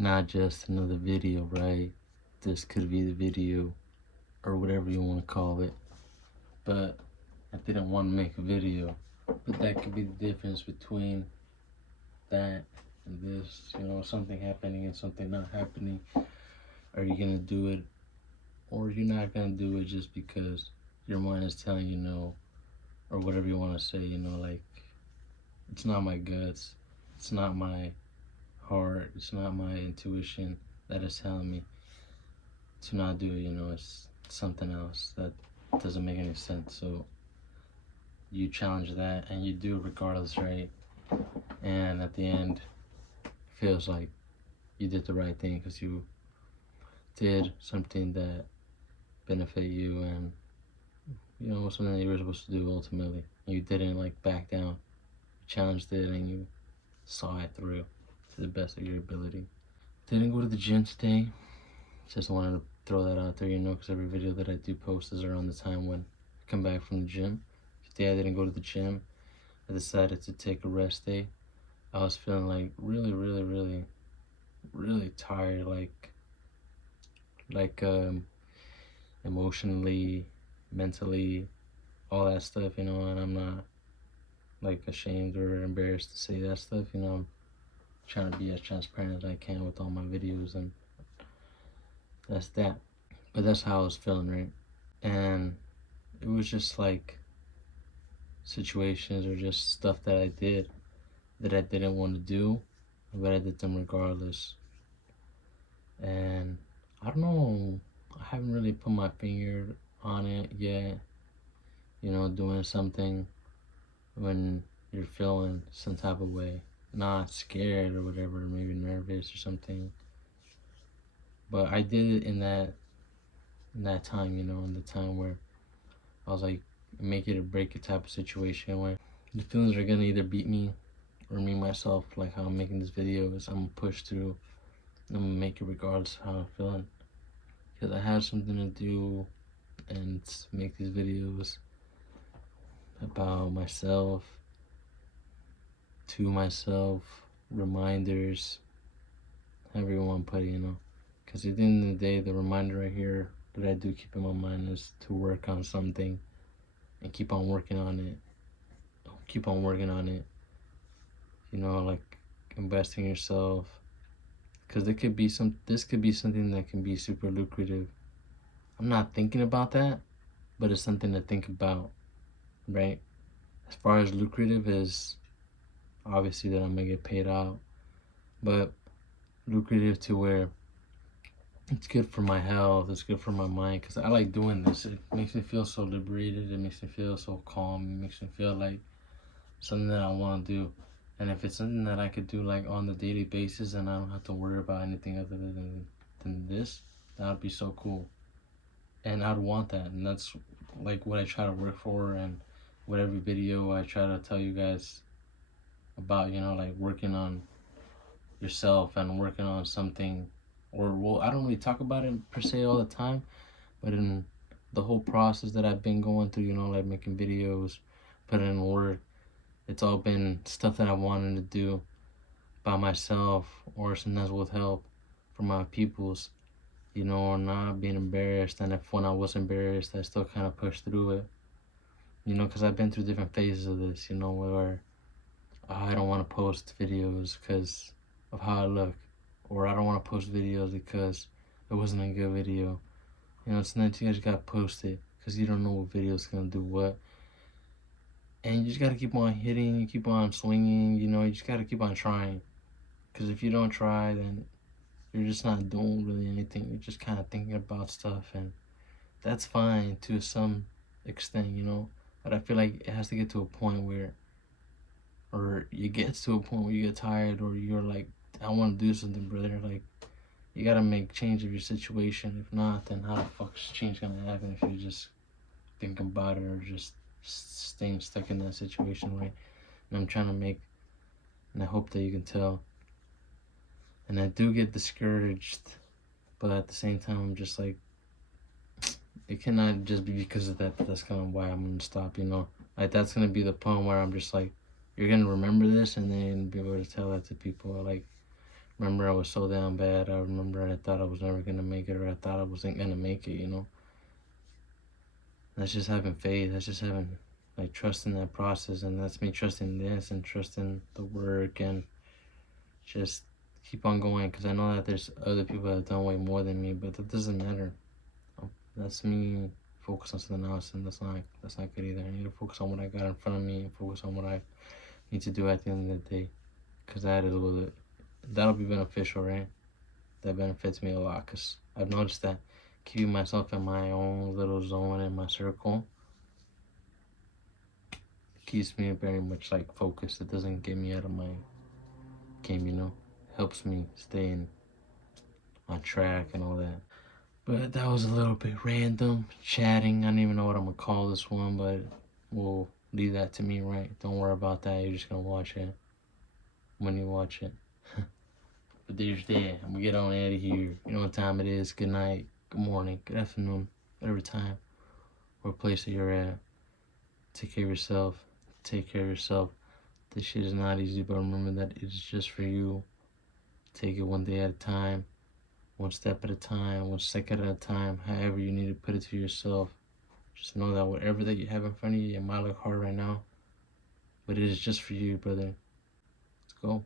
not just another video, right? This could be the video or whatever you want to call it. But I didn't want to make a video. But that could be the difference between that and this, something happening and something not happening. Are you gonna do it or you're not gonna do it just because your mind is telling you no, or whatever you want to say, like it's not my guts, it's not my heart, it's not my intuition that is telling me to not do it, it's something else that doesn't make any sense. So you challenge that and you do it regardless, right? And at the end, it feels like you did the right thing because you did something that benefit you and something that you were supposed to do ultimately. You didn't like back down. You challenged it and you saw it through to the best of your ability. Didn't go to the gym today. Just wanted to throw that out there, because every video that I do post is around the time when I come back from the gym. Today I didn't go to the gym. I decided to take a rest day. I was feeling like really, really, really, really tired, like emotionally, mentally, all that stuff, and I'm not like ashamed or embarrassed to say that stuff, I'm trying to be as transparent as I can with all my videos, and that's that. But that's how I was feeling, right? And it was just like situations or just stuff that I did that I didn't want to do, but I did them regardless. And I don't know, I haven't really put my finger on it yet, doing something when you're feeling some type of way, not scared or whatever, maybe nervous or something. But I did it in that time, in the time where I was like, make it or break it type of situation where the feelings are gonna either beat me or me myself, like how I'm making this video, is I'm gonna push through. I'm gonna make it regardless of how I'm feeling, because I have something to do and make these videos about myself, to myself, reminders, however you want to put it, because at the end of the day, the reminder right here that I do keep in my mind is to work on something and keep on working on it. Like investing in yourself, because this could be something that can be super lucrative. I'm not thinking about that, but it's something to think about, right? As far as lucrative is obviously that I'm gonna get paid out, but lucrative to where it's good for my health, it's good for my mind, because I like doing this. It makes me feel so liberated, it makes me feel so calm, it makes me feel like something that I want to do. And if it's something that I could do like on the daily basis and I don't have to worry about anything other than this, that would be so cool. And I'd want that, and that's like what I try to work for, and what every video I try to tell you guys about, like working on yourself and working on something. Or, well, I don't really talk about it per se all the time, but in the whole process that I've been going through, like making videos, putting in work, it's all been stuff that I wanted to do by myself, or sometimes with help from my peoples, or not being embarrassed. And if when I was embarrassed, I still kind of pushed through it, because I've been through different phases of this, where I don't want to post videos because of how I look, or I don't want to post videos because it wasn't a good video. Sometimes you guys gotta post it because you don't know what video is gonna do what. And you just gotta keep on hitting, you keep on swinging, you just gotta keep on trying. Because if you don't try, then you're just not doing really anything. You're just kind of thinking about stuff, and that's fine to some extent, But I feel like it has to get to a point where, or it gets to a point where you get tired, or you're like, I want to do something, brother. Like, you gotta make change of your situation. If not, then how the fuck's change gonna happen if you just think about it, or just staying stuck in that situation, right? And I'm trying to make, and I hope that you can tell. And I do get discouraged, but at the same time, I'm just like, it cannot just be because of that. That's kind of why I'm gonna stop, Like, that's gonna be the point where I'm just like, you're gonna remember this, and then be able to tell that to people, like, Remember, I was so down bad. I remember I thought I was never gonna make it, or I thought I wasn't gonna make it, you know? That's just having faith. That's just having, like, trust in that process. And that's me trusting this and trusting the work and just keep on going. Because I know that there's other people that have done way more than me, but that doesn't matter. That's me focus on something else, and that's not good either. I need to focus on what I got in front of me and focus on what I need to do at the end of the day. Because that'll be beneficial, right? That benefits me a lot because I've noticed that keeping myself in my own little zone in my circle keeps me very much like focused. It doesn't get me out of my game, you know. Helps me stay on track and all that. But that was a little bit random chatting. I don't even know what I'm gonna call this one, but we'll leave that to me, right? Don't worry about that. You're just gonna watch it when you watch it. But there's that. I'm gonna get on out of here. You know what time it is. Good night, good morning, good afternoon, whatever time or place that you're at. Take care of yourself. Take care of yourself. This shit is not easy, but remember that it's just for you. Take it one day at a time, one step at a time, one second at a time, however you need to put it to yourself. Just know that whatever that you have in front of you, it might look hard right now, but it is just for you, brother. Let's go.